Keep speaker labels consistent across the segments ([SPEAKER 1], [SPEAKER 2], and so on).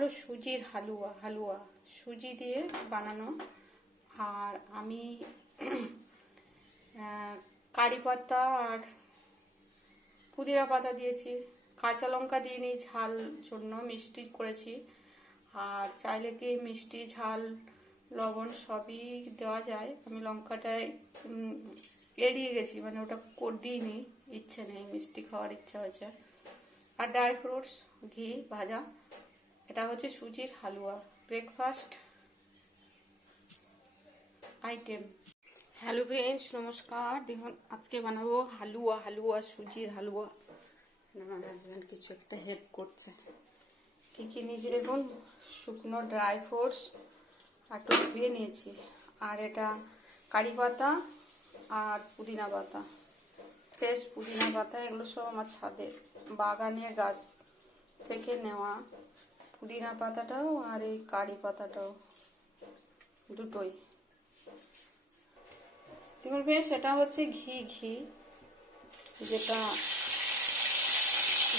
[SPEAKER 1] হলো সুজির হালুয়া হালুয়া। সুজি দিয়ে বানানো। আর আমি কারি পাতা আর পুদিনা পাতা দিয়েছি। কাঁচা লঙ্কা দিইনি, ঝাল জন্য মিষ্টি করেছি। আর চাইলে কি মিষ্টি, ঝাল, লবণ সবই দেওয়া যায়। আমি লঙ্কাটায় এড়িয়ে গেছি মানে ওটা দিইনি। ইচ্ছে নেই, মিষ্টি খাওয়ার ইচ্ছা হয়েছে। আর ড্রাই ফ্রুটস ঘি, ভাজা। এটা হচ্ছে সুজির halwa breakfast item hello friends নমস্কার। দেখুন, আজকে বানাবো হালুয়া হালুয়া, সুজির হালুয়া। আমার হাজব্যান্ড কিছু একটা হেল্প করছে। কী কী নিয়েছি দেখুন? শুকনো ড্রাই ফ্রুটস একটু ধুয়ে নিয়েছি। আর এটা কারি পাতা আর পুদিনা পাতা। ফ্রেশ পুদিনা পাতা, এগুলো সব আমার ছাদের বাগানের গাছ থেকে নেওয়া। পুদিনা পাতাটাও আর এই কারি পাতাটাও দুটোই। দেখুন বেশ, এটা হচ্ছে ঘি ঘি, যেটা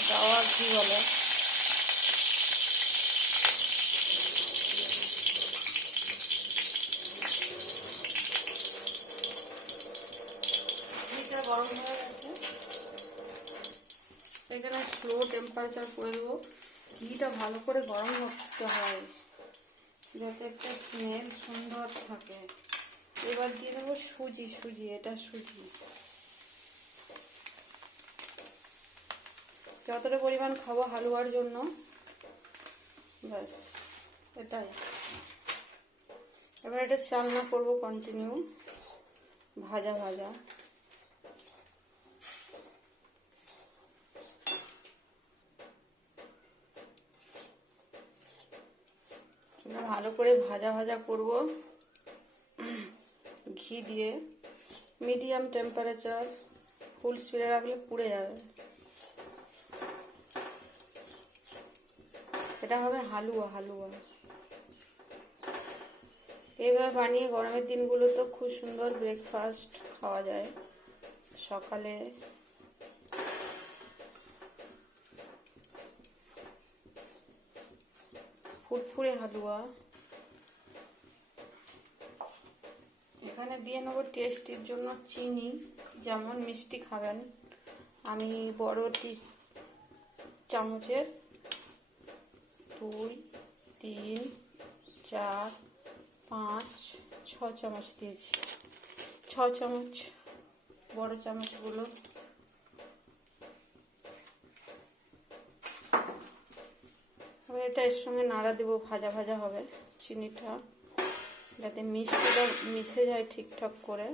[SPEAKER 1] গাওয়া ঘি বলে। ঘিটা এখানে স্লো টেম্পারেচার করে দেবো। ঘিটা ভালো করে গরম করতে হয়, যাতে একটা স্মেল সুন্দর থাকে। এবার দিয়ে দেবো সুজি সুজি, এটা সুজি। যতটা পরিমাণ খাব হালুয়ার জন্য, ব্যাস, এটাই। এবার এটা চালনা করব কন্টিনিউ ভাজা ভাজা এবার ভালো করে ভাজা ভাজা করব। ঘি দিয়ে। মিডিয়াম টেম্পারেচার ফুল স্পিডে রাখলে পুড়ে যাবে। এটা হবে হালুয়া হালুয়া। এইভাবে বানিয়ে গরমের দিনগুলো তো খুব সুন্দর ব্রেকফাস্ট খাওয়া যায়। সকালে। ফুরফুরে হালুয়া। এখানে দিয়ে নেব টেস্টের জন্য চিনি, যেমন মিষ্টি খাবেন। আমি বড় টি চামচের দুই, তিন, চার, পাঁচ, ছ চামচ দিয়েছি। ছ চামচ, বড় চামচগুলো। এটা এর সঙ্গে নাড়া দেবো, ভাজা ভাজা হবে চিনিটা। যাতে মিষ্টিটা মিশে যায় ঠিকঠাক করে।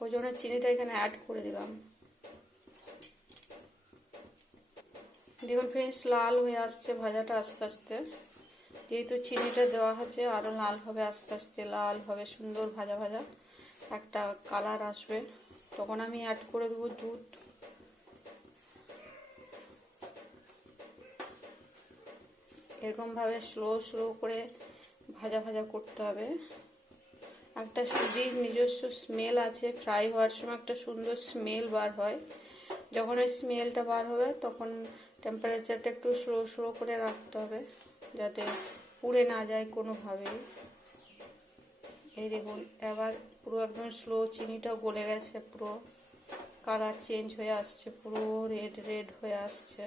[SPEAKER 1] ওই জন্য চিনিটা এখানে অ্যাড করে দিলাম। দেখুন ফ্রেন্ডস লাল হয়ে আসছে ভাজাটা আস্তে আস্তে। যেহেতু চিনিটা দেওয়া আছে আরও লাল হবে আস্তে আস্তে, লাল হবে, সুন্দর ভাজা ভাজা। একটা কালার আসবে। তখন আমি অ্যাড করে দেবো দুধ। এরকমভাবে স্লো স্লো করে ভাজা ভাজা করতে হবে। একটা সুজির নিজস্ব স্মেল আছে ফ্রাই হওয়ার সময় একটা সুন্দর স্মেল বার হয়। যখন ওই স্মেলটা বার হবে, তখন টেম্পারেচারটা একটু স্লো স্লো করে রাখতে হবে, যাতে পুড়ে না যায় কোনোভাবেই। এই দেখুন, এবার পুরো একদম স্লো চিনিটা গলে গেছে, পুরো কালার চেঞ্জ হয়ে আসছে, পুরো রেড রেড হয়ে আসছে।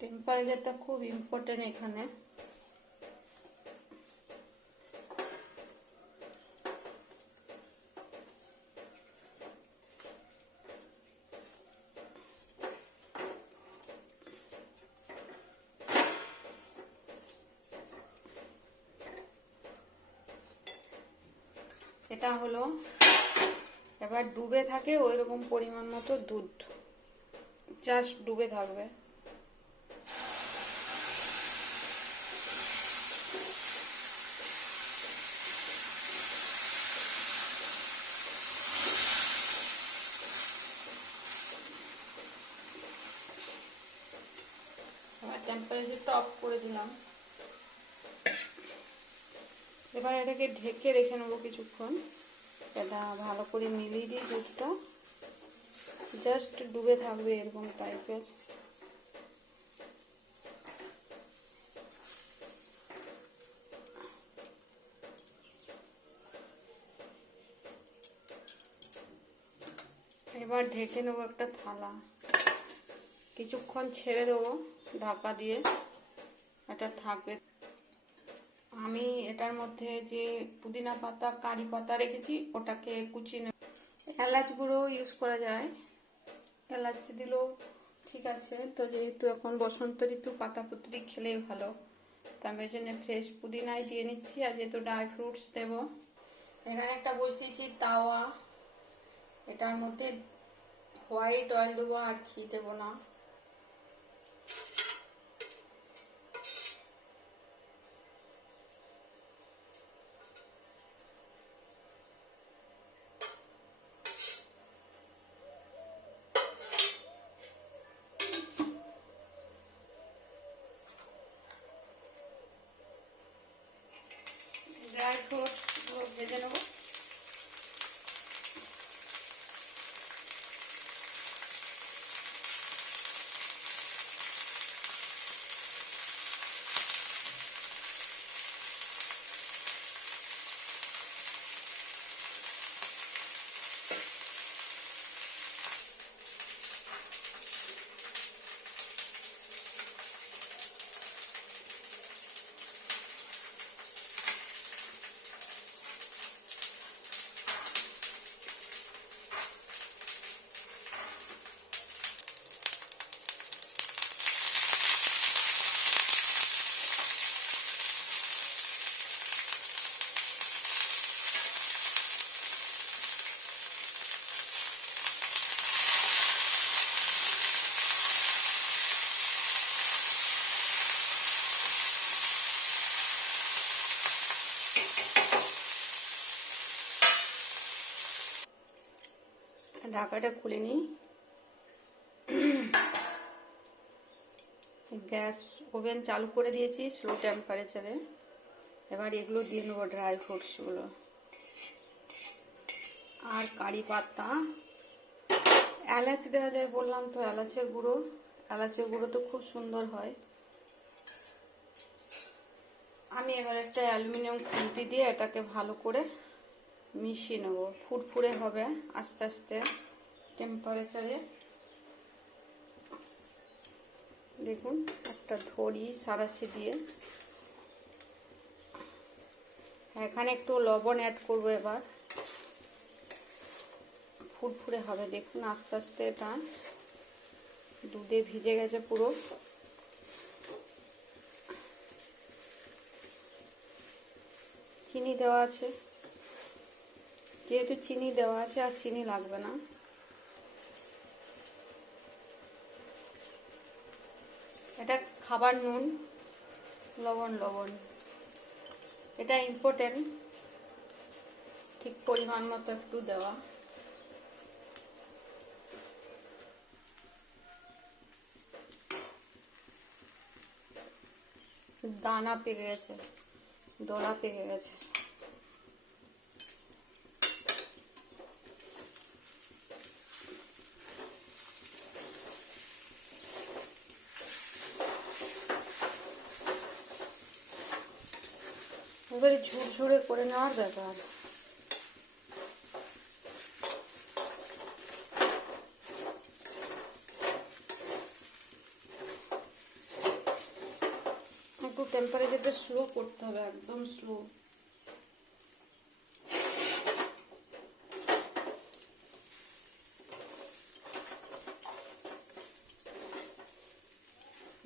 [SPEAKER 1] টেম্পারেচারটা খুব ইম্পর্টেন্ট এখানে। এটা হলো, এবার ডুবে থাকে ওই রকম পরিমাণ মতো দুধ। জাস্ট ডুবে থাকবে এবার টেম্পারেচারটা অফ করে দিলাম। এবার এটাকে ঢেকে রেখে নেব কিছুক্ষণ। এটা ভালো করে মিলিয়ে দিই দুধটা জাস্ট ডুবে থাকবে এরকম টাইপের এবার ঢেকে নেব একটা থালা। কিছুক্ষণ ছেড়ে দেবো। ঢাকা দিয়ে এটা থাকবে। আমি এটার মধ্যে যে পুদিনা পাতা, কারি পাতা রেখেছি, ওটাকে কুচিয়ে নেব। এলাচ গুঁড়ো ইউজ করা যায়। এলাচ দিলেও ঠিক আছে। তো যেহেতু এখন বসন্ত ঋতু পাতা পুত্রি খেলেই ভালো। তো আমি ওই জন্য ফ্রেশ পুদিনাই দিয়ে নিচ্ছি। আর যেহেতু ড্রাই ফ্রুটস দেবো, এখানে একটা বসিয়েছি তাওয়া। এটার মধ্যে হোয়াইট অয়েল দেবো আর ঘি দেবো না। ড্রাই ফ্রুটস ভেজে নেব ঢাকাটা খুলে নিই। গ্যাস ওভেন চালু করে দিয়েছি স্লো টেম্পারেচারে। এবার এগুলো দিয়ে নেব ড্রাই ফ্রুটসগুলো। আর কারি পাতা। এলাচ দেওয়া যায় বললাম তো, এলাচের গুঁড়ো। এলাচের গুঁড়ো তো খুব সুন্দর হয়। আমি এবার একটা অ্যালুমিনিয়াম খুন্তি দিয়ে এটাকে ভালো করে মিশিয়ে নেব। ফুরফুরে হবে আস্তে আস্তে। টেম্পারেচারে দেখুন, একটা ধরি সারাশি দিয়ে। এখানে একটু লবণ অ্যাড করব এবার। ফুরফুরে হবে। দেখুন, আস্তে আস্তে এটা দুধে ভিজে গেছে পুরো। চিনি দেওয়া আছে। যেহেতু চিনি দেওয়া আছে, আর চিনি লাগবে না এটা খাবার, নুন, লবণ লবণ। এটা ইম্পর্টেন্ট ঠিক পরিমাণ মতো একটু দেওয়া। দানা পেকে গেছে দোলা পেকে গেছে। এবারে ঝুরঝুরে করে নেওয়ার ব্যাপার। একটু টেম্পারেচারটা স্লো করতে হবে, একদম স্লো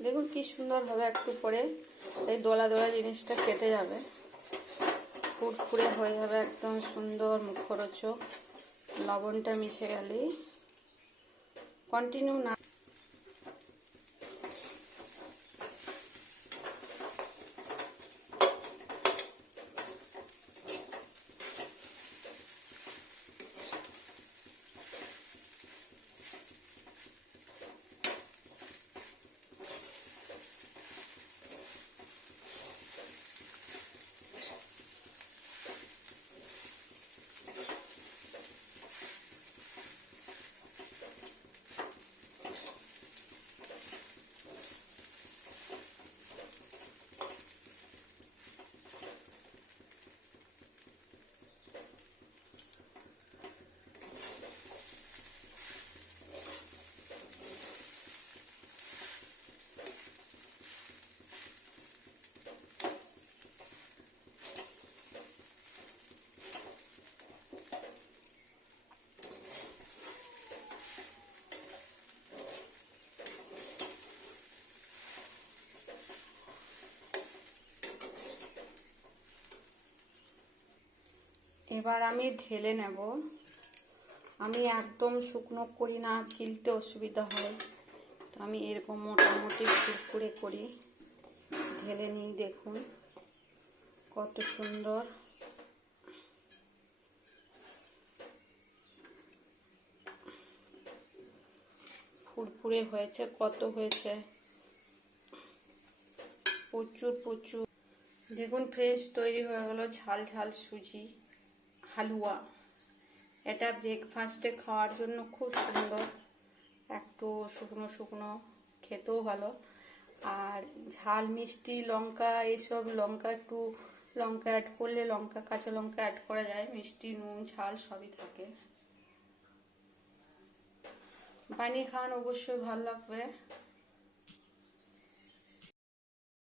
[SPEAKER 1] দেখুন কি সুন্দর হবে একটু পরে এই দোলা দোলা জিনিসটা কেটে যাবে। ফুরফুরে হয়ে যাবে একদম সুন্দর মুখরোচক। লবণটা মিশে গেলেই কন্টিনিউ না এবার আমি ঢেলে নেব। আমি একদম শুকনো করি না গিলতে অসুবিধা হয়। তো আমি এরকম মোটামুটি ফুরফুরে করি। ঢেলে নিই, দেখুন কত সুন্দর। ফুরফুরে হয়েছে, কত হয়েছে? প্রচুর প্রচুর। দেখুন ফ্রেশ তৈরি হয়ে গেল, ঝাল ঝাল সুজি। হালুয়া। এটা ব্রেকফাস্টে খাওয়ার জন্য খুব সুন্দর। একটু শুকনো শুকনো, খেতেও ভালো। আর ঝাল, মিষ্টি, লঙ্কা, এসব লঙ্কা একটু লঙ্কা অ্যাড করলে লঙ্কা, কাঁচা লঙ্কা অ্যাড করা যায়। মিষ্টি, নুন, ঝাল সবই থাকে। বানিয়ে খান অবশ্যই ভালো লাগবে।